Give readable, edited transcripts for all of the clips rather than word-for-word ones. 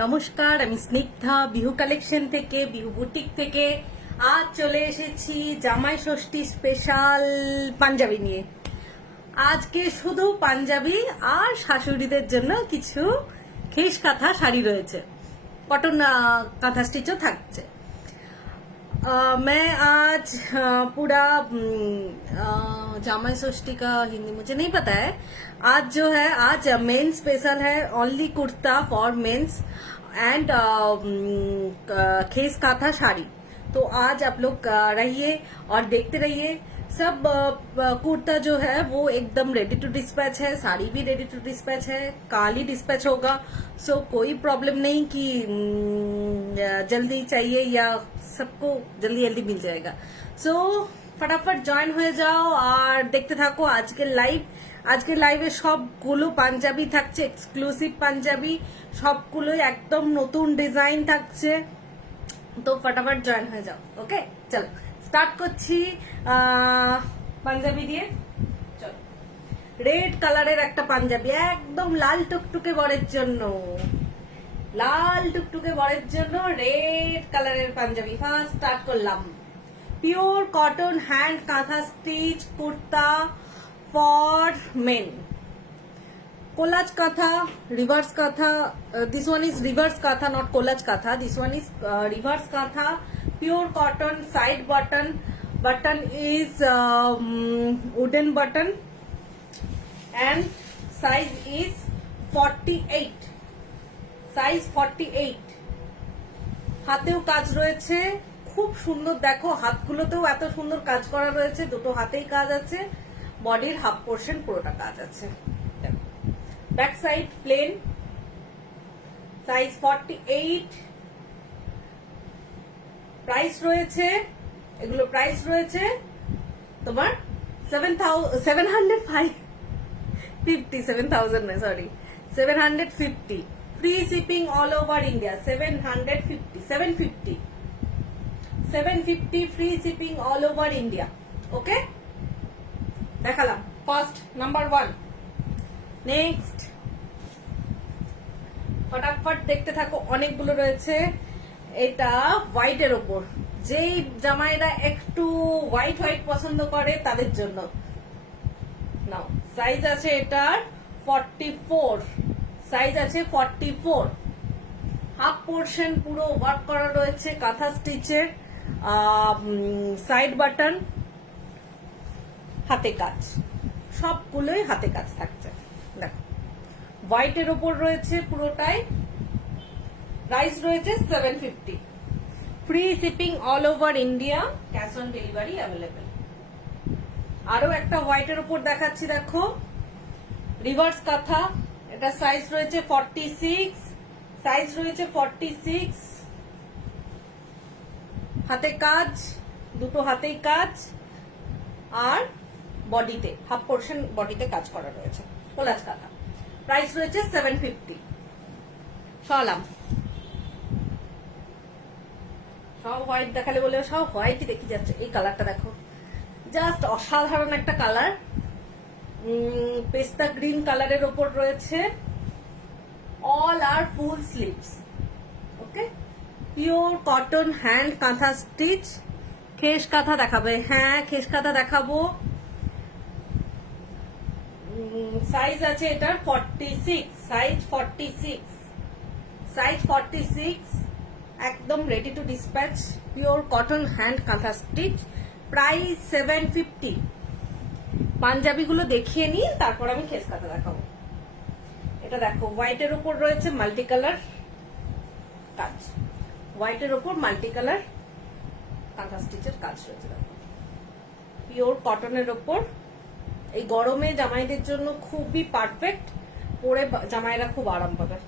নমস্কার, আমি স্নিগ্ধা বিহু কালেকশন থেকে, বিহু বুটিক থেকে। আজ চলে এসেছি জামাই ষষ্ঠী স্পেশাল পাঞ্জাবি নিয়ে। আজকে শুধু পাঞ্জাবি আর শাশুড়িদের জন্য কিছু খেস কাঁথা শাড়ি রয়েছে, কটন কাঁথা স্টিচও থাকছে। मैं आज पूरा जामाई षष्ठी का हिंदी मुझे नहीं पता है। आज जो है, आज मेन स्पेशल है, only kurta for mens and khesh kantha sari. तो आज आप लोग रहिए और देखते रहिए। सब कुर्ता जो है वो एकदम रेडी टू डिस्पैच है, साड़ी भी रेडी टू डिस्पैच है, कल ही डिस्पैच होगा। सो कोई प्रॉब्लम नहीं कि जल्दी चाहिए, या सबको जल्दी जल्दी मिल जाएगा। सो फटाफट জয়েন হয়ে যাও আর দেখতে থাকো আজকের লাইভ। আজকের লাইভে সবগুলো পাঞ্জাবি থাকছে, এক্সক্লুসিভ পাঞ্জাবি, সবগুলোই একদম নতুন ডিজাইন থাকছে। তো ফটাফট জয়েন হয়ে যাও। ওকে, চলো স্টার্ট করছি পাঞ্জাবি দিয়ে। চলো, রেড কালারের একটা পাঞ্জাবি, একদম লাল টুকটুকে বরের জন্য, লাল টুকটুকে বরের জন্য রেড কালারের পাঞ্জাবি। ফার্স্ট স্টার্ট করলাম। Pure cotton hand kantha stitch kurta for men. Collage kantha, reverse kantha. This one is reverse kantha, not collage kantha. This one is reverse kantha, pure cotton. Side button, button is wooden button and size is 48, size 48। হাতেও কাজ রয়েছে, খুব সুন্দর। দেখো হাতগুলোতেও এত সুন্দর কাজ করা রয়েছে, দুটো হাতেই কাজ আছে, বডির হাফ পোর্শন পুরোটা কাজ আছে। Back side plain, size 48। Price রয়েছে, এগুলো প্রাইস রয়েছে তোমার 750। Free shipping all over India. 750 free shipping all over India. Okay, দেখালাম ফার্স্ট নাম্বার 1। নেক্সট ফটাফট দেখতে থাকো, অনেকগুলো রয়েছে। এটা হোয়াইটের ওপর, যেই জামাইরা একটু হোয়াইট হোয়াইট পছন্দ করে তাদের জন্য। নাও, সাইজ আছে এটার 44, সাইজ আছে 44। হাফ পোর্শন পুরো ওয়ার্ক করা রয়েছে কাঁথা স্টিচের, সাইড বাটন, হাতে কাজ, সবগুলোই হাতে কাজ থাকছে। দেখো, হোয়াইটের ওপর রয়েছে পুরোটাই। প্রাইস রয়েছে 750। Free shipping all over India, cash on delivery available. আরো একটা হোয়াইটের উপর দেখাচ্ছি, দেখো, রিভার্স কাঁথা। এটা সাইজ রয়েছে 46, সাইজ রয়েছে 46। হাতে কাজ, দুটো হাতেই কাজ, আর বডিতে হাফ পোর্শন বডিতে কাজ করা রয়েছে, কোলাজ কাঁথা। প্রাইস রয়েছে 750। সলাম সব হোয়াইট দেখালে বলে সব হোয়াইটই দেখি যাচ্ছে। এই কালারটা দেখো, জাস্ট অসাধারণ একটা কালার। পেস্তা গ্রিন কালারের ওপর রয়েছে, অল আর ফুল স্লিভস। ওকে, pure cotton hand kantha stitch. খেস কাঁথা দেখাবে? হ্যাঁ, খেস কাঁথা দেখাবো। সাইজ আছে এটার 46, সাইজ 46, সাইজ 46। একদম ready to dispatch, pure cotton hand kantha stitch. Price 750। পাঞ্জাবিগুলো দেখিয়ে নিই, তারপর আমি খেস কাঁথা দেখাবো। এটা দেখো, হোয়াইটের উপর রয়েছে মাল্টি কালার কাজ, হোয়াইটের উপর মাল্টি কালার কাঁথা স্টিচের কাজ রয়েছে। দেখো, পিওর কটনের ওপর। এই গরমে জামাইদের জন্য খুবই পারফেক্ট, পরে জামাইরা খুব আরাম পাবে।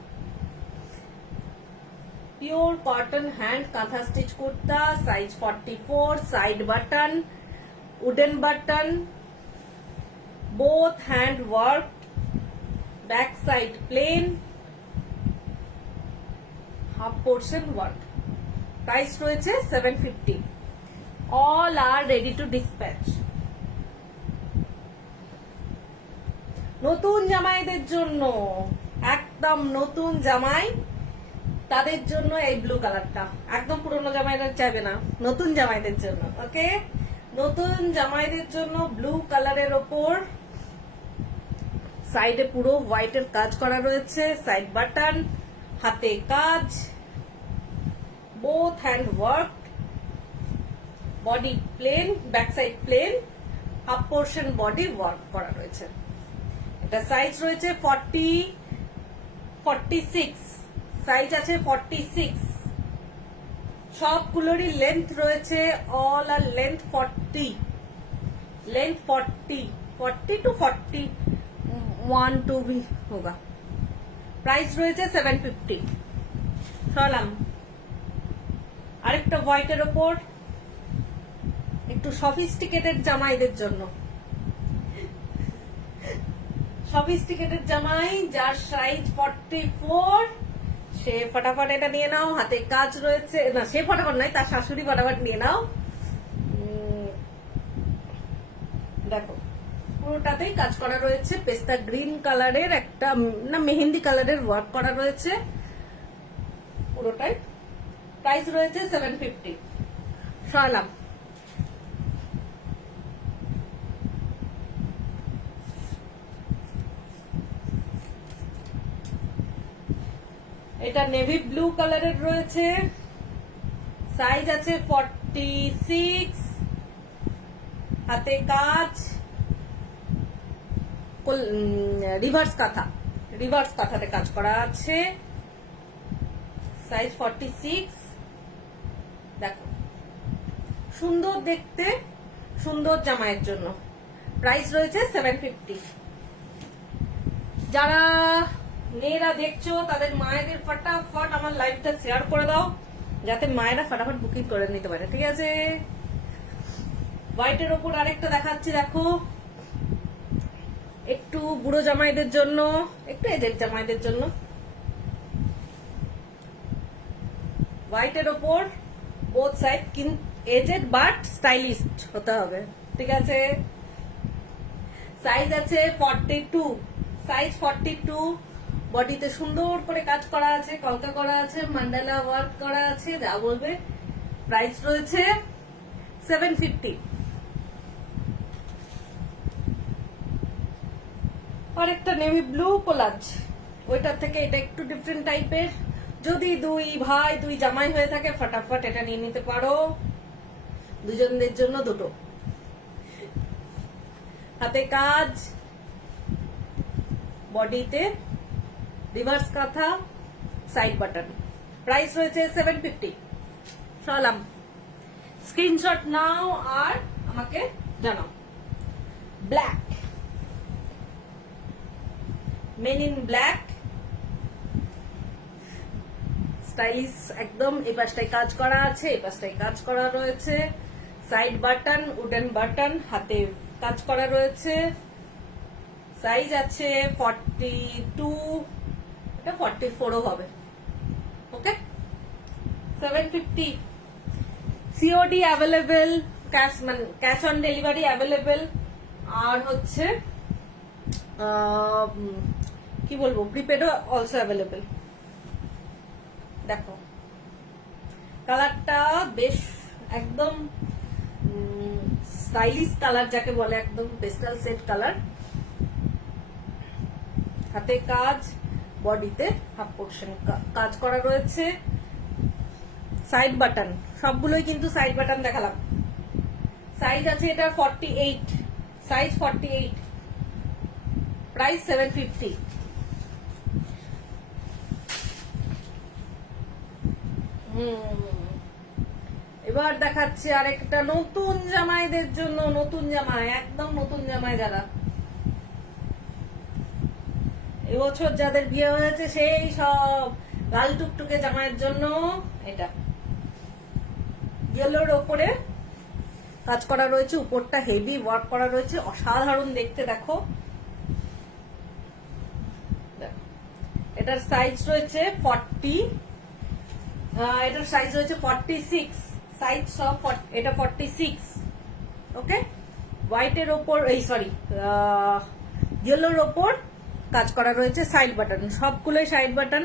Pure cotton hand kantha stitch kurta, size 44, side button, wooden button, both hand work, back side plain, half portion work. Price রয়েছে 750। All are ready to dispatch. নতুন জামাইদের জন্য একদম নতুন জামাই, তাদের জন্য এই ব্লু কালারটা একদম পুরোনো জামাইরা চাইবে না, নতুন জামাইদের জন্য। ওকে, নতুন জামাইদের জন্য ব্লু কালারের ওপর সাইডে পুরো হোয়াইটের কাজ করা রয়েছে, সাইড বাটন, হাতে কাজ, both hand work, body plain, back side plain, half portion body work করা রয়েছে। এটা সাইজ রয়েছে 46, সাইজ আছে 46। সবগুলোরই লেন্থ রয়েছে, all are length 40, length 40 to 41 too भी होगा। প্রাইস রয়েছে 750। সরালাম। আরেকটা হোয়াইটের ওপর একটু সফিস্টিকেটেড জামাইদের জন্য, সফিস্টিকেটেড জামাই যার সাইজ 44 সে ফটাফট এটা নিয়ে নাও। হাতে কাজ রয়েছে, না সে ফটাফট নয়, তার শাশুড়ি ফটাফট নিয়ে নাও। দেখো পুরোটাতেই কাজ করা রয়েছে, পেস্তা গ্রিন কালারের একটা না মেহেন্দি কালারের ওয়ার্ক করা রয়েছে পুরোটাই। প্রাইস রয়েছে 750। সরালাম। এটা নেভি ব্লু কালারের রয়েছে, সাইজ আছে 46, হাতে কাজ, রিভার্স কাঁথাতে কাজ করা আছে, সাইজ 46। দেখো সুন্দর দেখতে, সুন্দর জামাইয়ের জন্য। প্রাইস রয়েছে 750। যারা মেয়েরা দেখছো তাদের মায়েদের ফটাফট আমার লাইভটা শেয়ার করে দাও, যাতে মায়েরা ফটাফট বুকিং করে নিতে পারে। ঠিক আছে, হোয়াইটের ওপর আরেকটা দেখাচ্ছি। দেখো একটু বুড়ো জামাইদের জন্য, একটু এজেড জামাইদের জন্য। হোয়াইটের ওপর বোথ সাইড, কিন্তু এজেড বাট স্টাইলিস্ট হতে হবে। ঠিক আছে, সাইজ আছে 42, সাইজ 42। বডিতে সুন্দর করে কাজ করা আছে, কলকা করা আছে, মান্ডালা ওয়ার্ক করা আছে, যা বলবে। প্রাইস রয়েছে 750। আর একটা নেভি ব্লু কোলাজ, ওইটার থেকে এটা একটু ডিফারেন্ট টাইপের। যদি দুই ভাই দুই জামাই হয়ে থাকে ফটাফট এটা নিয়ে নিতে পারো, দুজনদের জন্য দুটো। হাতে কাজ, বডিতে রিভার্স কাঁথা, সাইড বাটন। প্রাইস রয়েছে 750। সরালাম। স্ক্রিনশট নাও আর আমাকে জানাও। Black, men in black, stylish একদম। এই পাশটায় কাজ করা আছে, এই পাশটায় কাজ করা রয়েছে, সাইড বাটন, উডেন বাটন, হাতে কাজ করা রয়েছে। সাইজ আছে 42, এটা 44ও হবে। Okay, 750। COD available, cash on delivery available. আর হচ্ছে কি বলবো, প্রিপেডও অলসো অ্যাভেলেবেল। দেখো কালারটা বেশ একদম স্টাইলিশ কালার যাকে বলে, একদম পেস্টাল সেট কালার। হাতে কাজ, বডিতে হাফ পোর্শন কাজ করা রয়েছে, সাইড বাটন, সবগুলোই কিন্তু সাইড বাটন দেখালাম। সাইজ আছে এটা 48, সাইজ 48। প্রাইস 750। এবার দেখাচ্ছি আরেকটা নতুন জামাইদের জন্য, নতুন জামাই, একদম নতুন জামাই যারা এবছর যাদের বিয়ে হয়েছে সেই সব লাল টুকটুকে জামাইয়ের জন্য। এটা ইয়েলোর ওপরে কাজ করা রয়েছে, উপরটা হেভি ওয়ার্ক করা রয়েছে, অসাধারণ দেখতে। দেখো এটার সাইজ রয়েছে 40, এটার সাইজ রয়েছে 46, সাইজ সব এটা 46। ওকে, হোয়াইটের ওপর, এই সরি ইয়েলোর ওপর কাজ করা রয়েছে, সাইড বাটন, সবগুলোই side button,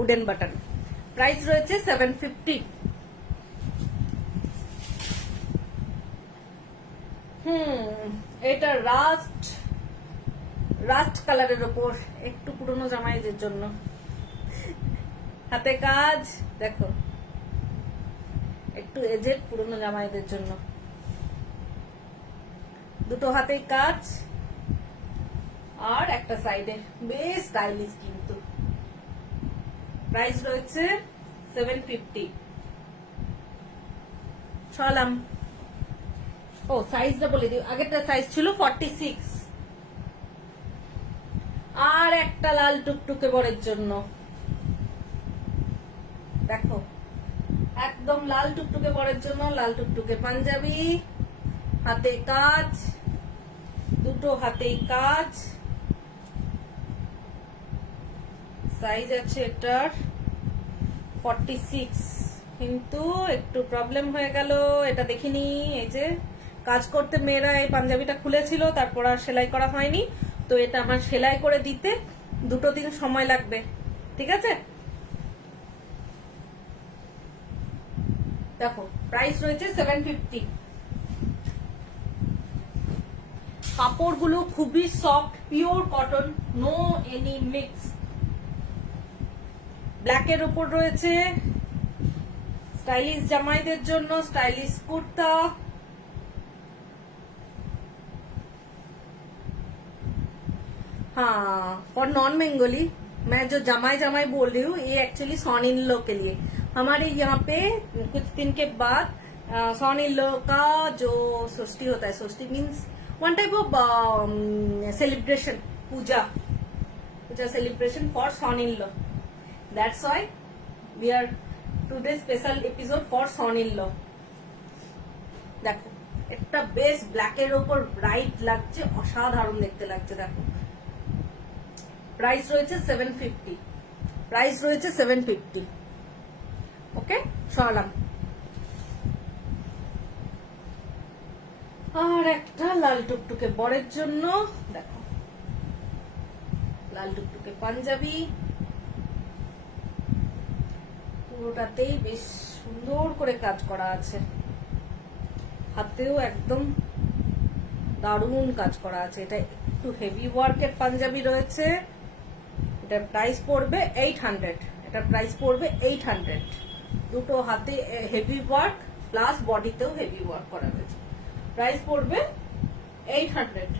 wooden button. Price রয়েছে 750। এটা রাস্ট কালারের ওপর, একটু পুরনো জামাইদের জন্য। হাতে কাজ দেখো, একটু এজেড পুরনো জামাইদের জন্য। দুটো হাতেই কাজ আর একটা সাইডে, বেশ স্টাইলিশ কিন্তু। প্রাইস রয়েছে 750। সরালাম। ও সাইজটা বলে দিই, আগেরটা সাইজ ছিল 46। আর একটা লাল টুকটুকে বরের জন্য, দেখো একদম লাল টুকটুকে বরের জন্য, লাল টুকটুকে পাঞ্জাবি, হাতে কাজ, দুটো হাতেই কাজ। সাইজ আছে এটার 46, কিন্তু একটু প্রবলেম হয়ে গেল, এটা দেখিনি। এই যে কাজ করতে মেয়েরা এই পাঞ্জাবিটা খুলেছিল, তারপর আর সেলাই করা হয়নি, তো এটা আমার সেলাই করে দিতে 2 দিন সময় লাগবে, ঠিক আছে? দেখো প্রাইস রয়েছে 750। কাপড়গুলো খুবই soft, pure cotton, no any mix. ব্ল্যাকের উপর রয়েছে स्टाइलिश জামাইদের জন্য स्टाइलिश कुर्ता। हाँ, फॉर नॉन बंगाली मैं जो जमाई जमाई बोल रही हूँ, ये एक्चुअली सॉन इन लो के लिए। हमारे यहाँ पे कुछ दिन के बाद सॉन इन लो का जो सोष्टी होता है, Shashthi means one type of celebration, puja celebration for son in law. That's why we are today special episode for son in law. দেখো একটা বেশ ব্ল্যাকের ওপর ব্রাইট লাগছে, অসাধারণ দেখতে লাগছে। দেখো প্রাইস রয়েছে 750। প্রাইস রয়েছে 750। ওকে, সরালাম। আর একটা লাল টুকটুকে বরের জন্য, দেখো লাল টুকটুকে পাঞ্জাবি, পুরোটাতেই বেশ সুন্দর করে কাজ করা আছে, হাতেও একদম দারুণ কাজ করা আছে। এটা একটু হেভি ওয়ার্কের পাঞ্জাবি রয়েছে। এটা প্রাইস পড়বে 800। এটা প্রাইস পড়বে 800। দুটো হাতে হেভি ওয়ার্ক প্লাস বডিতেও হেভি ওয়ার্ক করা রয়েছে। প্রাইস পড়বে 800।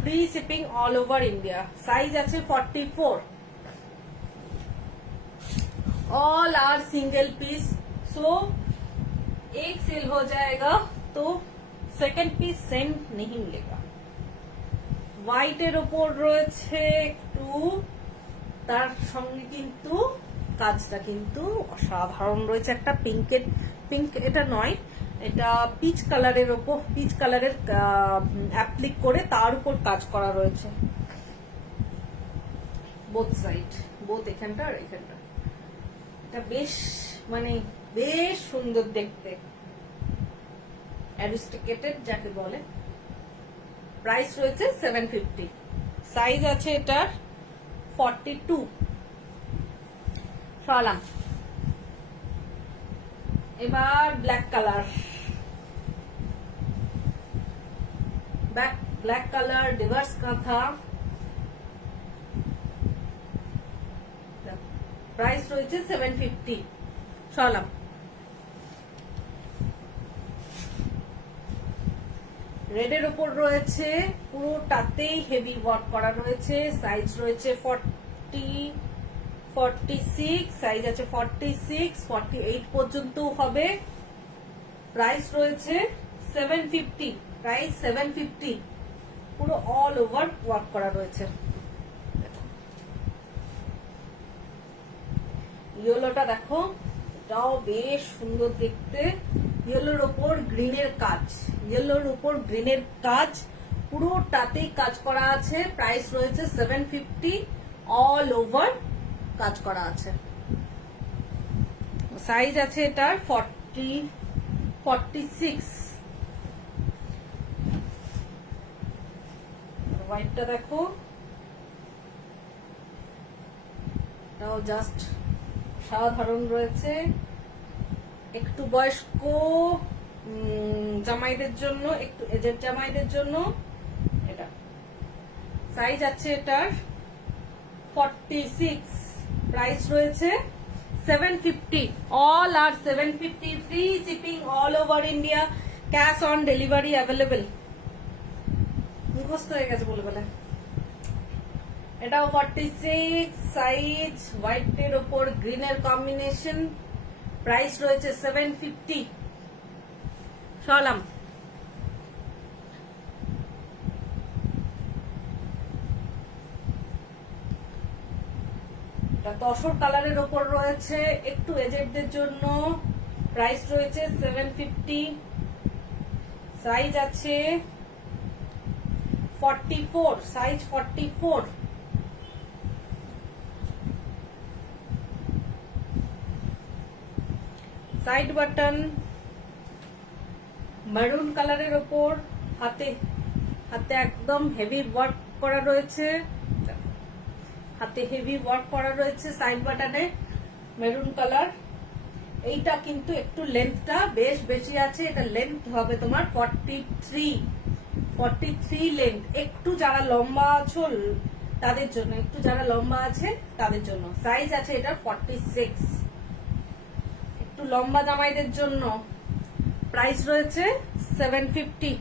Free shipping all over India. Size আছে 44। All are single piece, so एक सेल हो जाएगा तो सेकंड पीस सेंड नहीं मिलेगा। হোয়াইটের ওপর রয়েছে একটু, তার সঙ্গে কিন্তু কাজটা কিন্তু অসাধারণ রয়েছে। একটা পিঙ্ক এটা নয়, এটা পিচ কালারের ওপর, পিচ কালারের অ্যাপ্লিক করে তার উপর কাজ করা রয়েছে, বোথ সাইড, বোথ এখানটা আর এখানটা। এটা বেশ মানে বেশ সুন্দর দেখতে, অ্যারিস্টিকেটেড যাকে বলে। প্রাইস রয়েছে 750। সাইজ আছে এটার 42। সরালাম। এবার black colour, black colour diverse কাঁথা। প্রাইস রয়েছে 750। সরালাম। রেডের উপর রয়েছে, পুরোটাতেই হেভি ওয়ার্ক করা রয়েছে। সাইজ রয়েছে 46, সাইজ আছে 46, 48 পর্যন্ত হবে। প্রাইস রয়েছে 750। প্রাইস 750। পুরো অল ওভার ওয়ার্ক করা রয়েছে। ইয়েলোটা দেখো, এটাও বেশ সুন্দর দেখতে। ইয়েলোর ওপর গ্রিনের কাজ, ইয়েলোর উপর গ্রিনের কাজ, পুরোটাতেই কাজ করা আছে। প্রাইস রয়েছে 750। অল ওভার কাজ করা আছে। সাইজ আছে এটার 46। হোয়াইটটা দেখো, এটাও জাস্ট অসাধারণ রয়েছে, একটু বয়স্ক জামাইদের জন্য, একটু এজেড জামাইদের জন্য এটা। সাইজ আছে এটার 46, প্রাইস রয়েছে 750, all are 750, free shipping all over India, cash on delivery available. মুখস্থ হয়ে গেছে বলে বলে। এটাও 46 সাইজ, হোয়াইটের ওপর গ্রিনের কম্বিনেশন, প্রাইস রয়েছে 750। সলাম তসর কালারের ওপর রয়েছে, একটু এজেডদের জন্য, প্রাইস রয়েছে 750, সাইজ আছে 44, সাইজ 44। সাইড বাটন মেরুন কালারের ওপর, হাতে হাতে একদম হেভি ওয়ার্ক করা রয়েছে, হাতে হেভি ওয়ার্ক করা রয়েছে সাইড বাটনে, মেরুন কালার। এইটা কিন্তু একটু লেন্থটা বেশ বেশি আছে, এটা লেন্থ হবে তোমার 43 লেন্থ, একটু যারা লম্বা আছো তাদের জন্য, একটু যারা লম্বা আছে তাদের জন্য। সাইজ আছে এটা 46, একটু লম্বা জামাইদের জন্য, প্রাইস রয়েছে 750।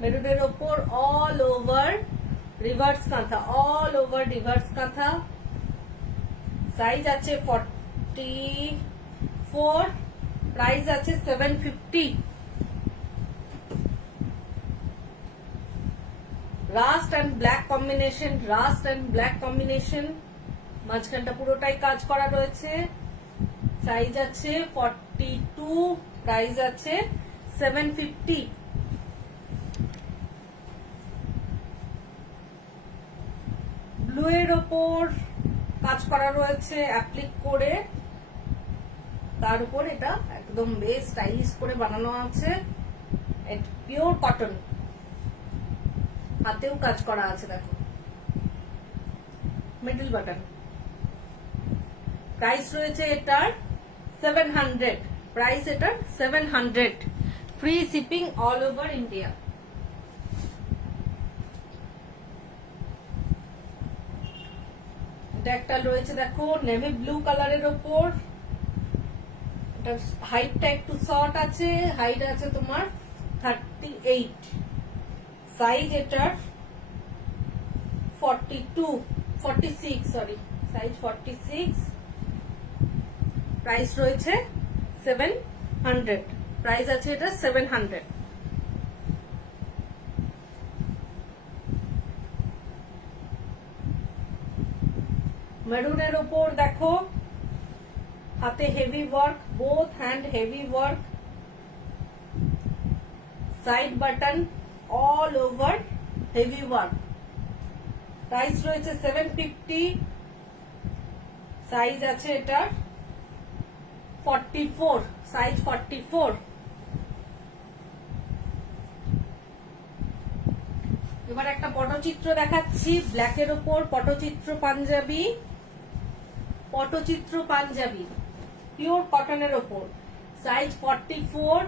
মেরুনের ওপর all over reverse kantha, all over reverse kantha, size আছে 44, প্রাইস আছে 750। Rust and black combination, rust and black combination, মাঝখানটা পুরোটাই কাজ করা রয়েছে, সাইজ আছে 42, প্রাইস আছে 750। ব্লু এর ওপর কাজ করা রয়েছে অ্যাপ্লিক করে, তার উপর এটা একদম বেশ স্টাইলিশ করে বানানো আছে, পিওর কটন, হাতেও কাজ করা আছে দেখো, মিডল বাটন। প্রাইস রয়েছে এটার 700, প্রাইস এটার 700, free shipping all over India. এটা একটা রয়েছে দেখো নেভি ব্লু কালারের ওপর, এটার হাইটটা একটু শর্ট আছে, হাইট আছে তোমার 38, সাইজ এটার 46, সরি, সাইজ 46, প্রাইস রয়েছে 700, প্রাইস আছে এটা 700। মেরুনের ওপর দেখো হাতে heavy work, both hand heavy work, side button all over heavy work, price রয়েছে 750, সাইজ আছে এটার 44, সাইজ 44। এবার একটা পটচিত্র দেখাচ্ছি, ব্ল্যাকের ওপর পটচিত্র পাঞ্জাবি, পটচিত্র পাঞ্জাবি পিওর কটনের ওপর, size 44,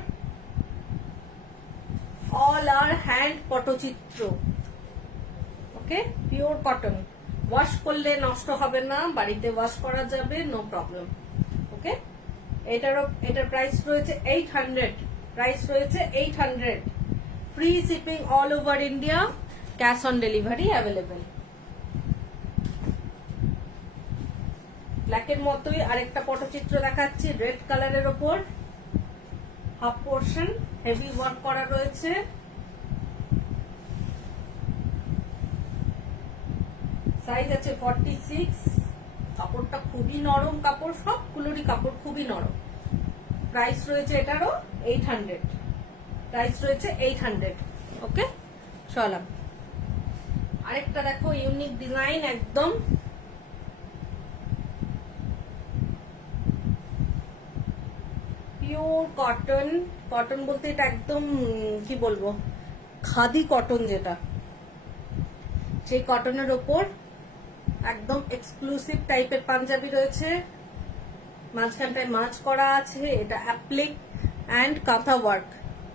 all are hand patachitra, okay, pure cotton, wash করলে নষ্ট হবে না, বাড়িতে ওয়াশ করা যাবে, নো প্রবলেম, ওকে। এটার প্রাইস রয়েছে 800, প্রাইস রয়েছে 800, free shipping all over India, cash on delivery available. ব্ল্যাকের মতোই আরেকটা পটচিত্র দেখাচ্ছি, রেড কালারের ওপর, হাফ পোর্শন হেভি ওয়ার্ক করা রয়েছে, সাইজ আছে 46, কাপড়টা খুবই নরম কাপড়, সবগুলোরই কাপড় খুবই নরম, প্রাইস রয়েছে এটারও 800, প্রাইস রয়েছে 800, ওকে। চলাম আরেকটা দেখো ইউনিক ডিজাইন, একদম পিওর কটন, কটন বলতে এটা একদম কি বলবো, খাদি কটন, যেটা সেই কটনের ওপর একদম এক্সক্লুসিভ টাইপের পাঞ্জাবি রয়েছে, মাঝখানটায় মাছ করা আছে। এটা অ্যাপ্লিক অ্যান্ড কাঁথা ওয়ার্ক,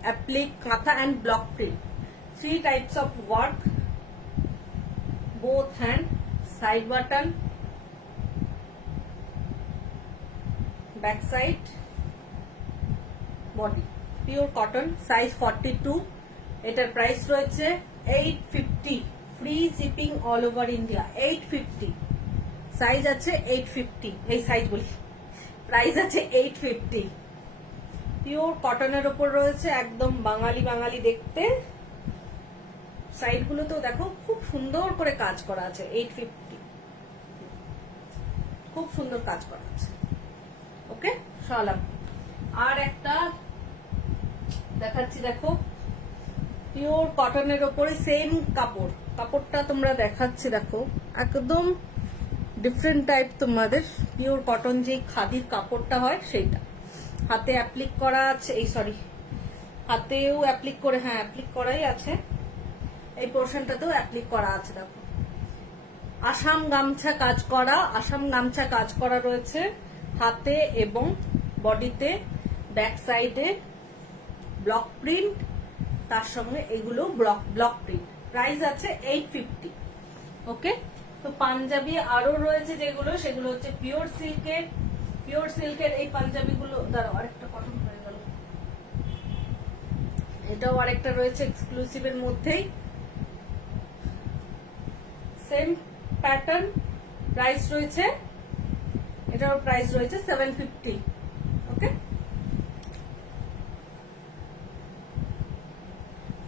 অ্যাপ্লিক, কাঁথা and block print, 3 types of work, both hand, side button, back side, body, pure cotton, size 42। এটার প্রাইস রয়েছে 850, free shipping all over India. 850, size আছে 850, এই সাইজ বলি, প্রাইস আছে 850। পিওর কটনের ওপর রয়েছে, একদম বাঙালি বাঙালি দেখতে। সাইড গুলোতেও দেখো খুব সুন্দর করে কাজ করা আছে। 850, খুব সুন্দর কাজ করা আছে। ওকে, সরালাম। আর একটা দেখাচ্ছি, দেখো পিওর কটনের ওপরে সেম কাপড়, কাপড়টা তোমরা দেখাচ্ছি, দেখো একদম ডিফারেন্ট টাইপ। তোমাদের পিওর কটন যে খাদির কাপড়টা হয় সেইটা, হাতে অ্যাপ্লিক করা আছে, এই সরি হাতেও অ্যাপ্লিক করে, হ্যাঁ অ্যাপ্লিক করাই আছে, এই পোর্শনটাতেও অ্যাপ্লিক করা আছে। দেখো আসাম গামছা কাজ করা, আসাম গামছা কাজ করা রয়েছে হাতে এবং বডিতে, ব্যাক সাইডে ব্লক প্রিন্ট, তার সঙ্গে এগুলো ব্লক প্রিন্ট। প্রাইস আছে 850। ওকে, তো পাঞ্জাবি আরো রয়েছে যেগুলো, সেগুলো হচ্ছে পিওর সিল্কের। পিওর সিল্কের এই পাঞ্জাবিগুলো, দাঁড়াও আরেকটা কটন হয়ে গেল, এটাও আরেকটা রয়েছে এক্সক্লুসিভের মধ্যেই, সেম প্যাটার্ন। প্রাইস রয়েছে, এটার প্রাইস রয়েছে 750। ওকে,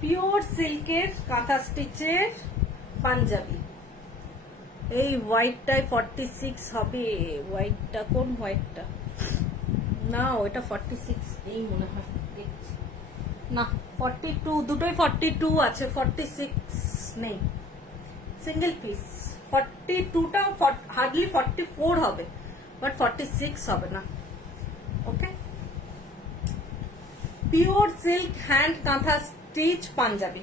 পিওর সিল্কের কাঁথা স্টিচের পাঞ্জাবি। এই হোয়াইটটায় 46 হবে। হোয়াইটটা কোন হোয়াইটটা? না, ওইটা 46 এই মনে হয়, দেখছি না, 42, দুটোই 42 আছে, 46 নেই। সিঙ্গেল পিস 42টা হার্ডলি 44 হবে, বাট 46 হবে না। ওকে, pure silk hand kantha stitch panjabi,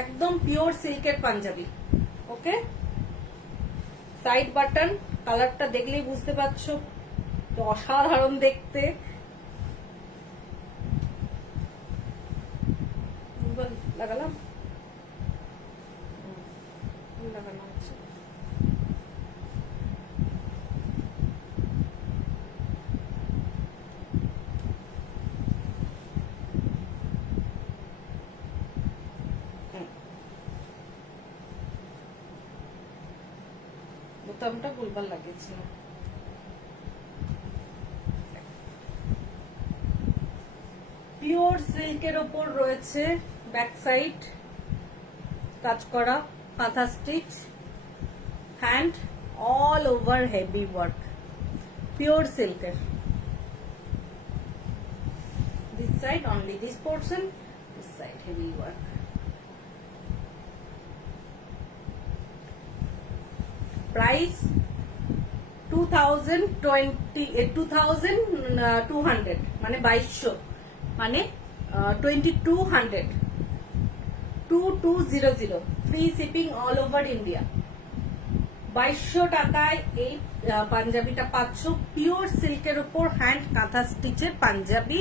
একদম পিওর সিল্কের পাঞ্জাবি। ওকে, সাইড বাটন, কালারটা দেখলেই বুঝতে পারছো অসাধারণ দেখতে। লাগালাম, লাগানো হচ্ছে। বোতামটা ভুলবার লাগিয়েছিল। পিওর সিল্কের ওপর রয়েছে ব্যাক সাইড কাজ করা kantha stitch, hand all over heavy work, pure সিল্কের। This side only this portion, this side heavy work. Price 2200, মানে 2200, মানে 2200, 2200, free shipping all over India. 2200 টাকায় এই পাঞ্জাবিটা পাচ্ছ, পিওর সিল্কের উপর হ্যান্ড কাঁথা স্টিচের পাঞ্জাবি।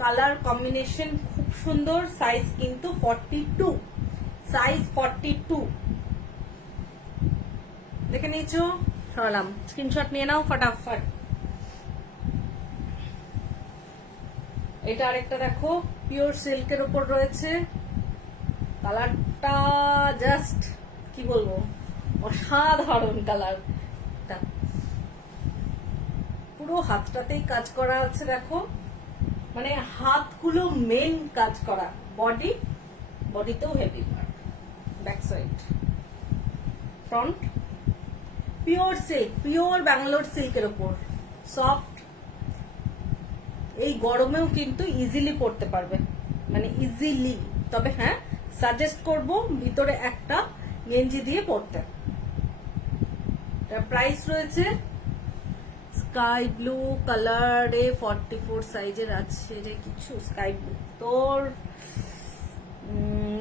কালার কম্বিনেশন খুব সুন্দর, সাইজ কিন্তু 42, সাইজ 42। দেখে নিয়েছো, সরালাম, স্ক্রিনশট নিয়ে নাও ফটাফট। এটা আরেকটা দেখো, পিওর সিল্কের উপর রয়েছে, কালারটা জাস্ট কি বলবো, অসাধারণ কালারটা। পুরো হাতটাতেই কাজ করা আছে, দেখো মানে হাতগুলো মেন কাজ করা, বডিতেও heavy work. Back side, front, pure silk, pure Bangalore সিল্কের উপর, সফট। এই গরমেও কিন্তু ইজিলি পরতে পারবে, মানে ইজিলি। তবে হ্যাঁ, সাজেস্ট করব ভিতরে একটা গেঞ্জি দিয়ে পরতে। প্রাইস রয়েছে স্কাই ব্লু কালারে 44 সাইজের আছে রে কিছু স্কাই ব্লু তোর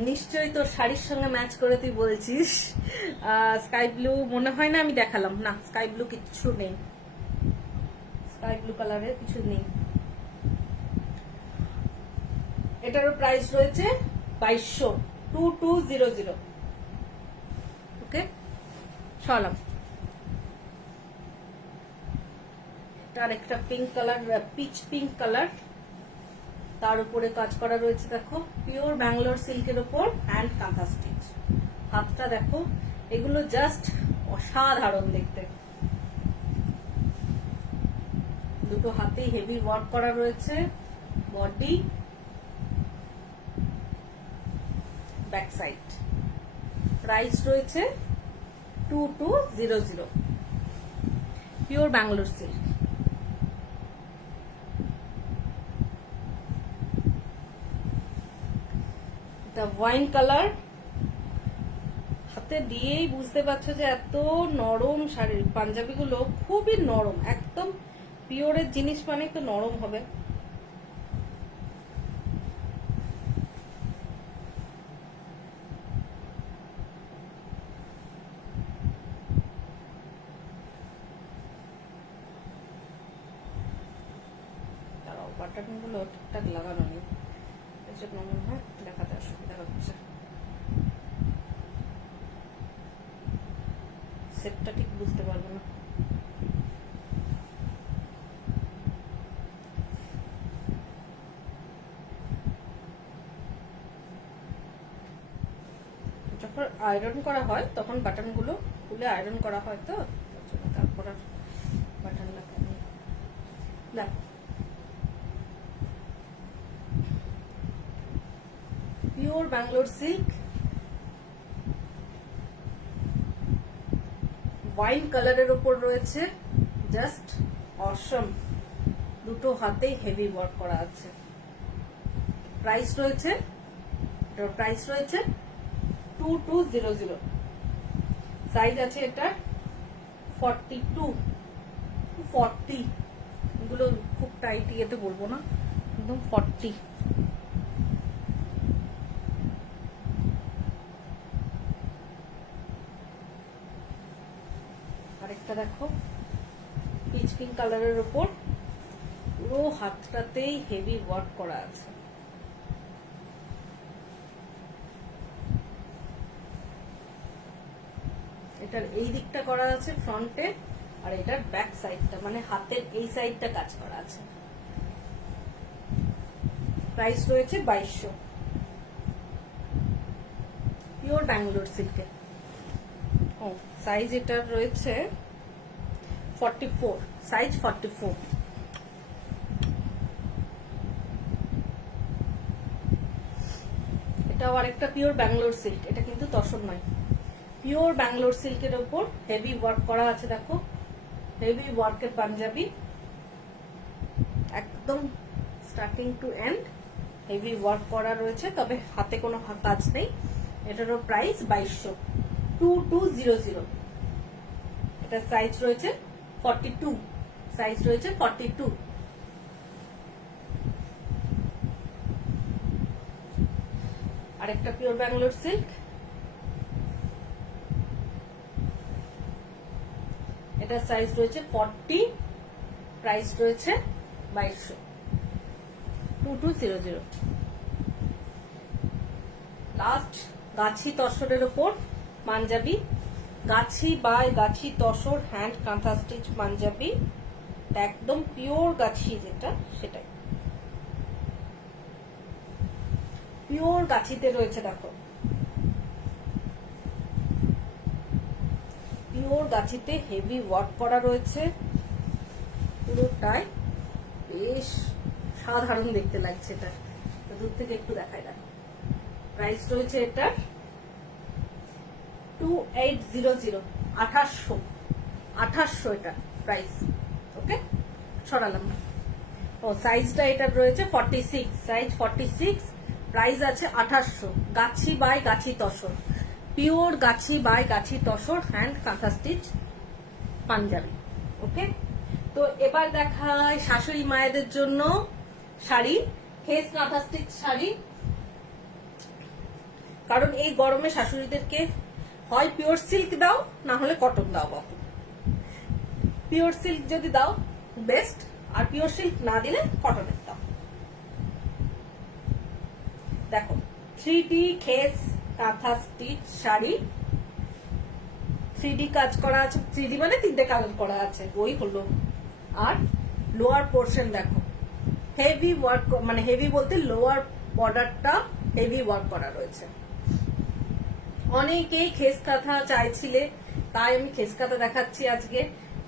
নিশ্চয়ই তোর শাড়ির সঙ্গে ম্যাচ করে তুই বলছিস স্কাই ব্লু মনে হয় না আমি দেখালাম না স্কাই ব্লু কিছু নেই স্কাই ব্লু কালারের কিছু নেই এটারও প্রাইস রয়েছে 2200 ওকে সরালাম তার একটা pink colour pitch pink colour তার উপরে কাজ করা রয়েছে দেখো পিওর ব্যাঙ্গালোর সিল্কের উপর হ্যান্ড কাঁথা স্টিচ হাতটা দেখো এগুলো জাস্ট অসাধারণ দেখতে দুটো হাতেই হেভি ওয়ার্ক করা রয়েছে বডি ব্যাক সাইড প্রাইস রয়েছে 2200 pure Bangalore silk wine colour হাতে দিয়েই বুঝতে পারছো যে এত নরম শাড়ির পাঞ্জাবি গুলো খুবই নরম একদম পিওরের জিনিস মানে তো নরম হবে বাটন গুলো ঠিকঠাক লাগানো নেই এজন্য মনে হয় দেখাতে অসুবিধা হচ্ছে সেটটা ঠিক বুঝতে পারবো না যখন আয়রন করা হয় তখন বাটন গুলো খুলে আয়রন করা হয় তো তারপর আর বাটন লাগানো দেখ পিওর ব্যাঙ্গালোর সিল্ক ওয়াইন কালারের উপর রয়েছে জাস্ট অসম দুটো হাতেই হেভি ওয়ার্ক করা আছে প্রাইস রয়েছে 2200 সাইজ আছে এটা 42 40 এগুলো খুব টাইট ইয়েতে বলবো না একদম 40 আরেকটা দেখো পিচ পিঙ্ক কালারের উপর পুরো হাতটাতেই হেভি ওয়ার্ক করা আছে এটার এই দিকটা করা আছে ফ্রন্টে আর এটার ব্যাক সাইডটা মানে হাতের এই সাইডটা কাজ করা আছে প্রাইস রয়েছে 2200 পিওর ব্যাঙ্গালোর সিল্কে ও সাইজ এটার রয়েছে 44 সাইজ 44 এটাও আরেকটা পিওর ব্যাঙ্গালোর সিল্ক এটা কিন্তু তসর নয় পিওর ব্যাঙ্গালোর সিল্কের উপর হেভি ওয়ার্ক করা আছে দেখো হেভি ওয়ার্কের পাঞ্জাবি একদম starting to end heavy work করা রয়েছে তবে হাতে কোনো কাজ নেই এটারও প্রাইস 2200 এটা সাইজ রয়েছে 42 সাইজ রয়েছে 42 আরেকটা পিওর ব্যাঙ্গালোর সিল্ক এটা সাইজ রয়েছে 40 প্রাইস রয়েছে 2200 লাস্ট গাছি তসরের উপর পাঞ্জাবি গাছি by Gachhi tussar hand kantha stitch panjabi একদম পিওর গাছি যেটা সেটাই পিওর গাছিতে রয়েছে দেখো পিওর গাছিতে হেভি ওয়ার্ক করা রয়েছে পুরোটাই বেশ সাধারণ দেখতে লাগছে এটা দূর থেকে একটু দেখাই দেখো প্রাইস রয়েছে এটা 2800 2800 এটা প্রাইস ওকে সরালাম ও সাইজটা এটা রয়েছে 46 সাইজ 46 প্রাইস আছে 2800 গাছি by Gachhi tussar pure Gachhi by Gachhi tussar hand kantha stitch panjabi ওকে তো এবার দেখায় শাশুড়ি মায়েদের জন্য শাড়ি, খেস কাঁথা স্টিচ শাড়ি। কারণ এই গরমে শাশুড়িদেরকে হয় পিওর সিল্ক দাও, না হলে কটন দাও বাবু। পিওর সিল্ক যদি দাও বেস্ট, আর পিওর সিল্ক না দিলে কটনের দাও। দেখো 3D খেস কাঁথা স্টিচ শাড়ি, 3D কাজ করা আছে, 3D মানে 3টে কালার করা আছে, ওই হলো। আর লোয়ার পোর্শন দেখো হেভি ওয়ার্ক, মানে হেভি বলতে লোয়ার বর্ডারটা হেভি ওয়ার্ক করা রয়েছে। অনেকেই খেস কাঁথা চাইছিলে, তাই আমি খেস কাঁথা দেখাচ্ছি আজকে।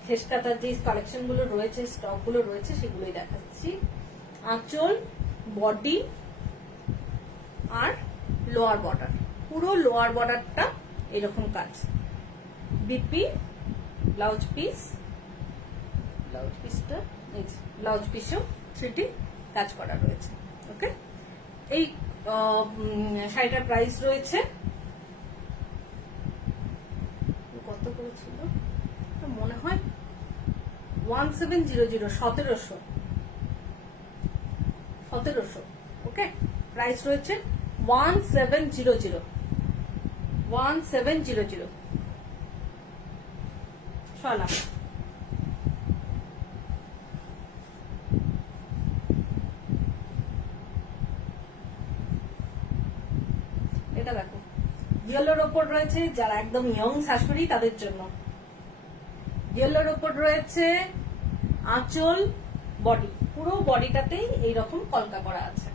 খেস কাঁথার যে কালেকশন গুলো রয়েছে, স্টক গুলো রয়েছে, সেগুলোই দেখাচ্ছি। আঁচল, বডি আর লোয়ার বর্ডার, পুরো লোয়ার বর্ডারটা এরকম কাজ। বিপি ব্লাউজ পিস, ব্লাউজ পিসটা ব্লাউজ পিসও 3D কাজ করা রয়েছে। ওকে, এই শাড়িটার প্রাইস রয়েছে কত করেছিল মনে হয় 1700, 1700। ওকে, প্রাইস রয়েছে 1700। চলা এটা দেখো ইয়েলোর ওপর রয়েছে, যারা একদম ইয়ং শাশুড়ি তাদের জন্য। ইয়েলোর ওপর রয়েছে আঁচল, বডি, পুরো বডিটাতেই এইরকম কলকা করা আছে।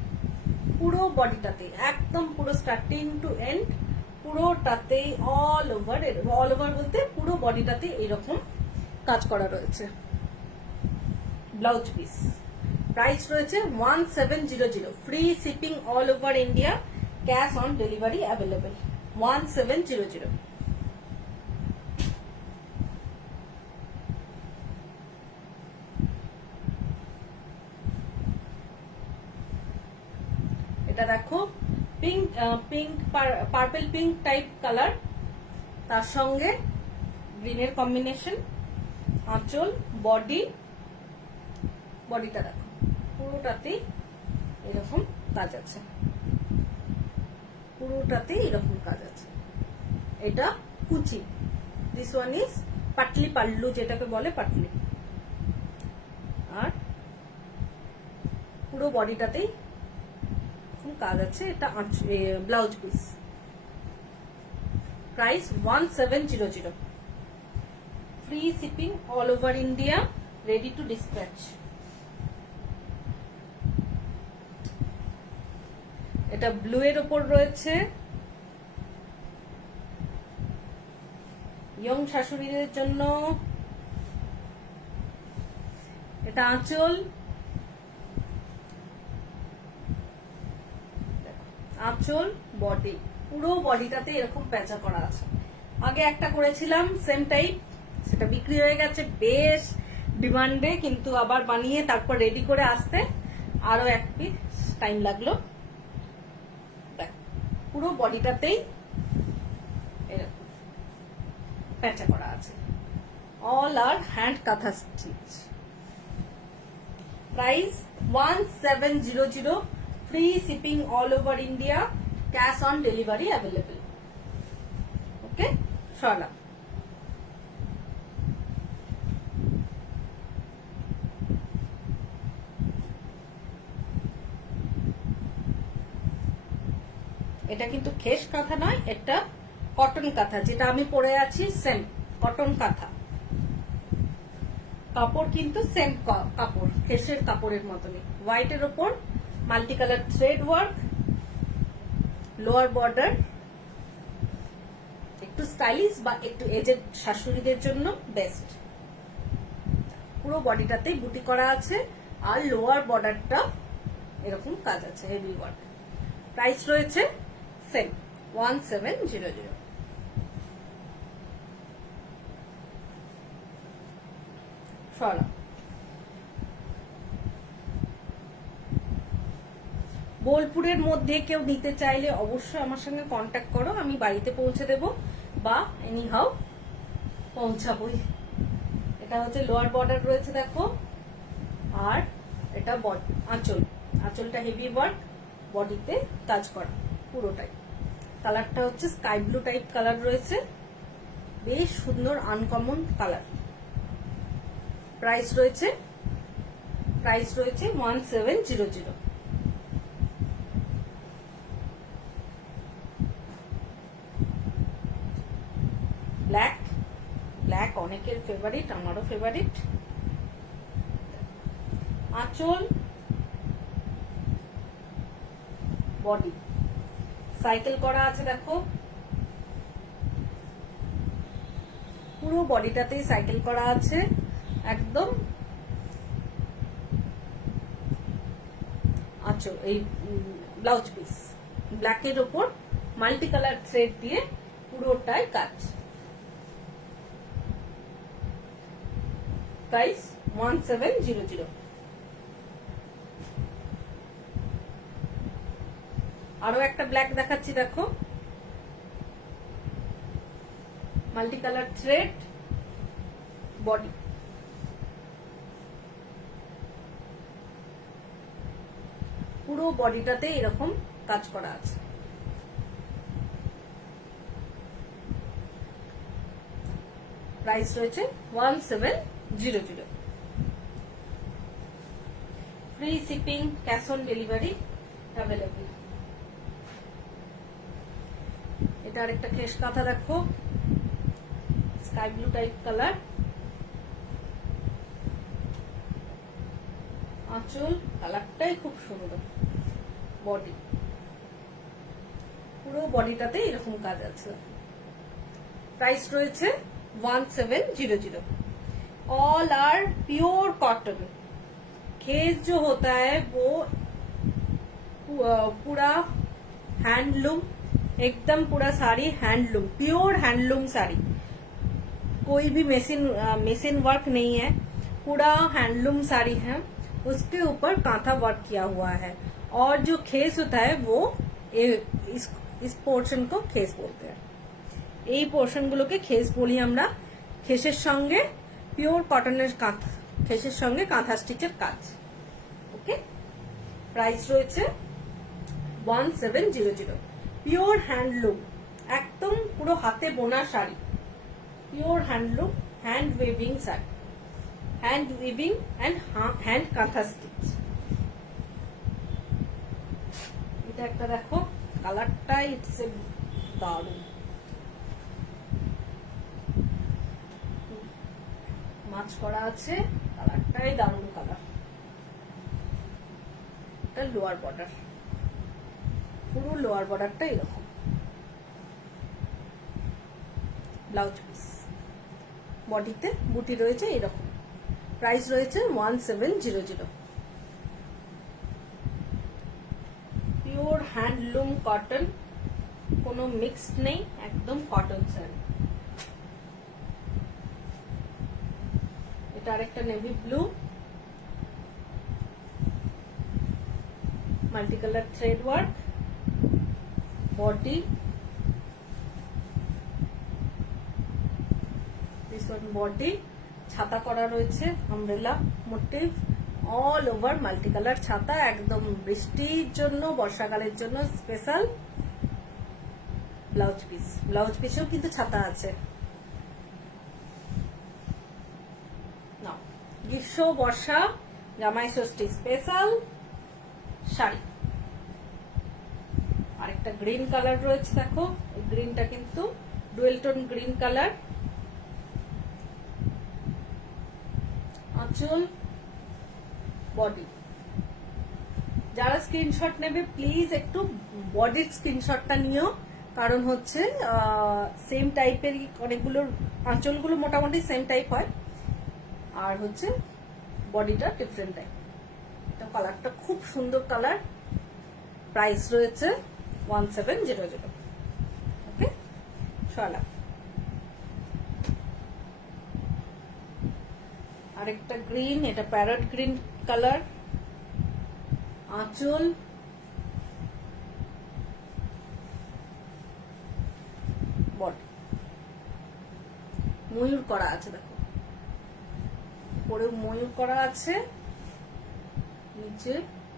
পুরো বডিটাতে একদম পুরো স্টার্টিং টু এন্ড পুরোটাতেই অল ওভার বলতে পুরো বডিটাতে এইরকম কাজ করা রয়েছে। ব্লাউজ পিস প্রাইস রয়েছে 1700, free shipping all over India, cash on delivery available. 1700। এটা দেখো pink purple pink type colour, তার সঙ্গে গ্রিনের কম্বিনেশন। আঁচল, বডিটা দেখো পুরোটাতেই এরকম কাজ আছে, পুরোটাতেই এরকম কাজ আছে। এটা কুচি, this one is patli pallu, যেটাকে বলে পাটলি। আর পুরো বডিটাতেই কাজ আছে। এটা blouse piece, price 1700, free shipping all over India, ready to dispatch. এটা ব্লু এর ওপর রয়েছে, ইয়ং শাশুড়িদের জন্য। এটা আঁচল, বডি, পুরো বডিটাতে এরকম প্যাঁচা করা আছে। আগে একটা করেছিলাম সেম টাইপ, সেটা বিক্রি হয়ে গেছে বেশ ডিমান্ডে, কিন্তু আবার বানিয়ে তারপর রেডি করে আসতে আরো এক পিস টাইম লাগলো। পুরো বডিটাতেই এরকম প্যাঁচা করা আছে, all are hand kantha stitch. Price 1700, free shipping all over India, cash on delivery available. Okay, সরা এটা কিন্তু খেস কাঁথা নয়, এটা কটন কাঁথা, যেটা আমি পরে আছি সেম কটন কাঁথা। কাপড় কিন্তু সেম কাপড়, খেসের কাপড়ের মতনই। হোয়াইটের ওপর multi colour thread work, lower border. একটু স্টাইলিশ বা একটু এজেড শাশুড়িদের জন্য বেস্ট। পুরো বডিটাতেই বুটি করা আছে, আর লোয়ার বর্ডারটা এরকম কাজ আছে, হেভি ওয়ার্ক। প্রাইস রয়েছে সেম 1700। সরা বোলপুরের মধ্যে কেউ নিতে চাইলে অবশ্যই আমার সঙ্গে কন্ট্যাক্ট করো, আমি বাড়িতে পৌঁছে দেব বা এনি হাউ পৌঁছাবই। এটা হচ্ছে লোয়ার বর্ডার রয়েছে দেখো, আর এটা আঁচল, আঁচলটা হেভি ওয়ার্ক, বডিতে কাজ করা পুরোটাই। কালারটা হচ্ছে স্কাই ব্লু টাইপ কালার রয়েছে, বেশ সুন্দর আনকমন কালার। প্রাইস রয়েছে 1700। ব্ল্যাক, ব্ল্যাক অনেকের ফেভারিট, আমারও ফেভারিট। আঁচল, বডি সাইকেল করা আছে দেখো, পুরো বডিটাতেই সাইকেল করা আছে একদম। আঁচল, এই ব্লাউজ পিস ব্ল্যাকের ওপর মাল্টি কালার থ্রেড দিয়ে পুরোটাই কাজ। প্রাইস 1700। আরো একটা ব্ল্যাক দেখাচ্ছি দেখো, মাল্টি কালার থ্রেড, বডি, পুরো বডিটাতে এরকম কাজ করা আছে। প্রাইস রয়েছে 1700। Free shipping, cash on delivery available. এটা আরেকটা খেস কাঁথা দেখো, স্কাই ব্লু টাইপ কালার, আঁচল কালারটাই খুব সুন্দর, বডি, পুরো বডিটাতে এরকম কাজ আছে। प्राइस রয়েছে 1700। All are pure cotton. Khesh जो होता है वो पूरा हैंडलूम, एकदम पूरा sari handloom, pure handloom sari, कोई भी मशीन वर्क नहीं है, पूरा हैंडलूम साड़ी है। उसके ऊपर कांथा वर्क किया हुआ है, और जो खेस होता है वो इस पोर्शन को खेस बोलते हैं। এই পোর্শনগুলোকে খেস বলি আমরা। খেসের সঙ্গে পিওর কটনের কাঁথা, খেসের সঙ্গে কাঁথা স্টিচের কাজ। ওকে, প্রাইস রয়েছে 1700। পিওর হ্যান্ডলুম, একদম পুরো হাতে বোনা sari, pure handloom, hand weaving sari, hand weaving and hand kantha stitch. এটা একটা দেখো, কালারটাই ইটস এ দারুণ, মাছ করা আছে, কালারটাই দারুণ কালার। এটা লোয়ার বর্ডার, পুরো লোয়ার বর্ডারটা এরকম। ব্লাউজ পিস, বডিতে বুটি রয়েছে এরকম। প্রাইস রয়েছে 1700। পিওর হ্যান্ডলুম কটন, কোনো মিক্সড নেই, একদম কটন শাড়ি। এটা আরেকটা navy blue, multi colour thread work, body, body ছাতা করা রয়েছে, umbrella motif, all over multi colour ছাতা, একদম বৃষ্টির জন্য, বর্ষাকালের জন্য স্পেশাল। ব্লাউজ পিস, ব্লাউজ পিসেও কিন্তু ছাতা আছে। গ্রীষ্ম, বর্ষা, জামাই ষষ্ঠী স্পেশাল শাড়ি। আরেকটা গ্রিন কালার রয়েছে দেখো, এই গ্রিনটা কিন্তু ডুয়েল টোন গ্রিন কালার। আঁচল, বডি। যারা স্ক্রিনশট নেবে প্লিজ একটু বডির স্ক্রিনশটটা নিও, কারণ হচ্ছে সেম টাইপের অনেকগুলোর আঁচলগুলো মোটামুটি সেম টাইপ হয়, আর হচ্ছে বডিটা ডিফারেন্ট টাইপ। এটা কালারটা খুব সুন্দর কালার। প্রাইস রয়েছে 1700। ওকে, সরা আরেকটা গ্রিন, এটা প্যারট গ্রিন কালার। আঁচল, বডি, ময়ূর করা আছে দেখো, উপরে ময়ূর করা আছে, নিচে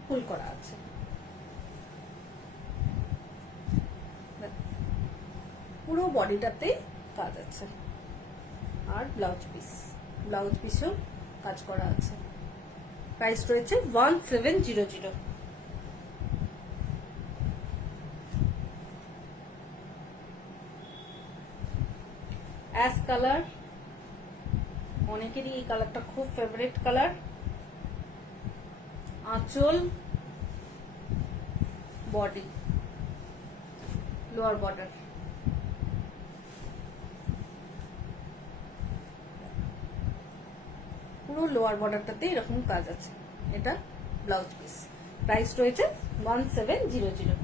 ফুল করা আছে। পুরো বডিটাতে কাজ আছে। আর ব্লাউজ পিসেও কাজ করা আছে। প্রাইস রয়েছে 1700। অ্যাশ কালার, অনেকেরই এই কালারটা খুব ফেভারিট কালার। আঁচল, বডি, লোয়ার বর্ডার। পুরো লোয়ার বর্ডারটাতে এরকম কাজ আছে। এটা ব্লাউজ পিস। প্রাইস রয়েছে 1700।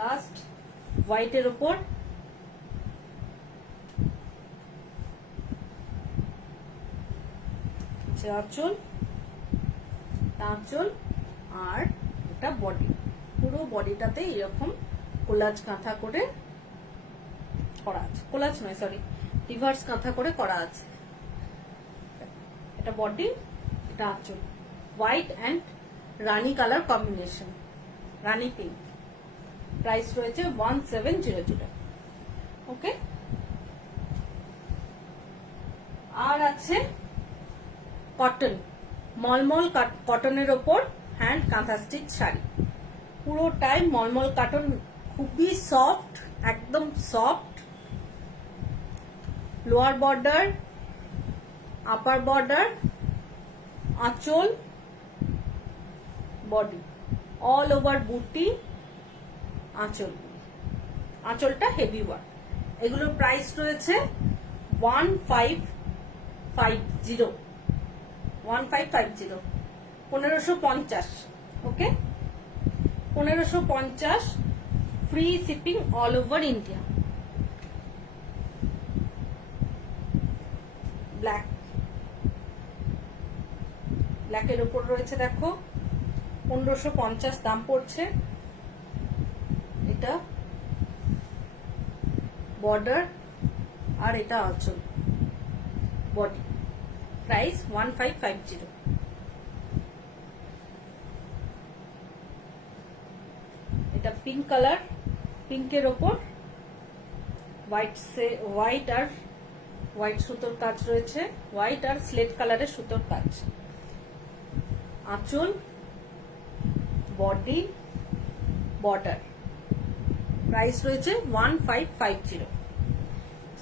লাস্ট হোয়াইটের উপর আঁচল, আর এটা বডি। পুরো বডিটাতে এরকম কোলাজ কাঁথা করে করা আছে। কোলাজ নয়, সরি, রিভার্স কাঁথা করে করা আছে। এটা বডি, এটা আঁচল। White and Rani colour combination, Rani pink. Price রয়েছে 1700। ওকে। আর আছে কটন, মলমল কটনের ওপর হ্যান্ড কাঁথা স্টিচ শাড়ি। পুরোটাই মলমল কটন, খুবই সফট, একদম soft. Lower border, upper border, আঁচল, বডি, অল ওভার বুটি, আঁচলটা হেভি ওয়ার্ক। এগুলোর প্রাইস রয়েছে 1550। 1550। ওকে, 1550, free shipping all over India. ব্ল্যাকের উপর রয়েছে, দেখো 1550 দাম পড়ছে। এটা বর্ডার আর এটা আঁচল, বডি। প্রাইস 1550। এটা পিঙ্ক কালার, পিঙ্কের ওপর হোয়াইট সুতোর কাজ রয়েছে, হোয়াইট আর স্লেট কালারের সুতোর কাজ। আঁচল, বডি, বর্ডার। প্রাইস রয়েছে 1550।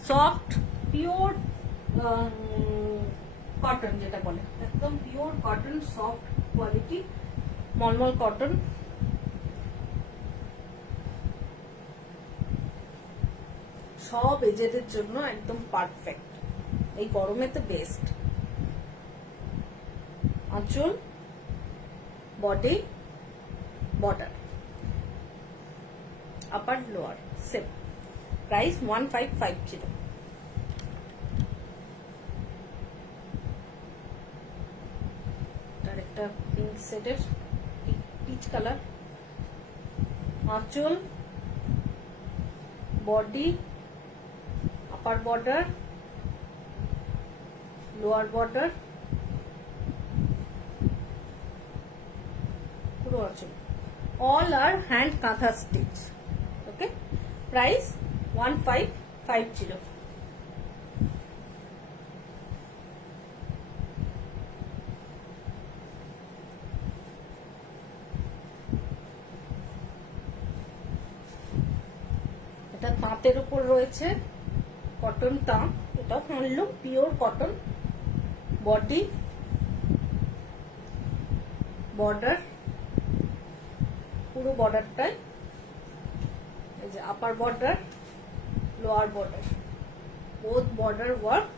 সফট পিওর কটন, যেটা বলে একদম pure cotton, soft quality, mulmul cotton. সব এজেদের জন্য একদম পারফেক্ট, এই গরমে তো বেস্ট। আঁচল, body, border, upper lower same. Price 1550। আর একটা পিঙ্ক সেটের পিচ কালার। আঁচল, body, upper border, lower border, পুরো আঁচল। All are hand kantha stitch. Okay, price 1550। এটা তাঁতের উপর রয়েছে, কটন তাঁত, এটা handloom pure cotton. Body, border, পুরো বর্ডারটাই এই যে upper border, lower border, both border work,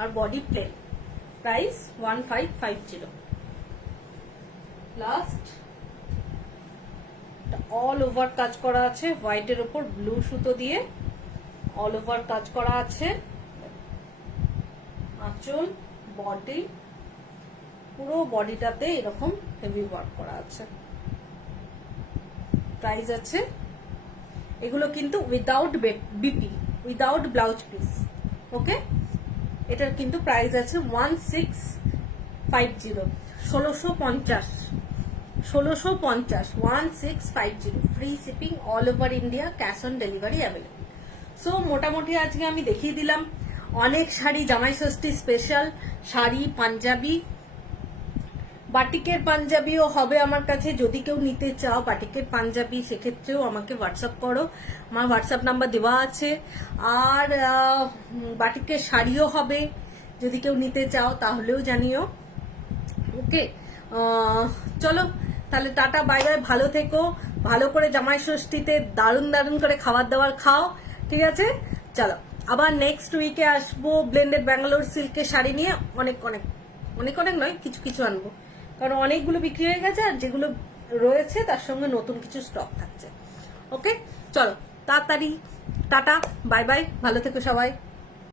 আর body plain. Price 1550। Last all over কাজ করা আছে, হোয়াইটের উপর ব্লু সুতো দিয়ে অল ওভার কাজ করা আছে। আঁচল, বডি, পুরো বডিটাতে এরকম হেভি ওয়ার্ক করা আছে। প্রাইস আছে এগুলো কিন্তু without BP, without blouse piece. Okay, এটার কিন্তু প্রাইস আছে 1650, 1650, 1650, free shipping all over India, cash on delivery available. So মোটামুটি আজকে আমি দেখিয়ে দিলাম অনেক শাড়ি, জামাই ষষ্ঠী স্পেশাল শাড়ি, পাঞ্জাবি, বাটিকের পাঞ্জাবিও হবে আমার কাছে। যদি কেউ নিতে চাও বাটিকের পাঞ্জাবি, সেক্ষেত্রেও আমাকে হোয়াটসঅ্যাপ করো, আমার হোয়াটসঅ্যাপ নাম্বার দেওয়া আছে। আর বাটিকের শাড়িও হবে, যদি কেউ নিতে চাও তাহলেও জানিও। ওকে, চলো তাহলে টাটা, বাই বাই, ভালো থেকো, ভালো করে জামাই ষষ্ঠীতে দারুণ দারুণ করে খাবার দাবার খাও, ঠিক আছে? চলো, আবার নেক্সট উইকে আসবো ব্লেন্ডেড ব্যাঙ্গালোর সিল্কের শাড়ি নিয়ে। অনেক অনেক অনেক অনেক নয়, কিছু কিছু আনবো, কারণ অনেকগুলো বিক্রি হয়ে গেছে, আর যেগুলো রয়েছে তার সঙ্গে নতুন কিছু স্টক থাকছে। ওকে, চলো তাড়াতাড়ি, টাটা, বাই বাই, ভালো থেকো সবাই।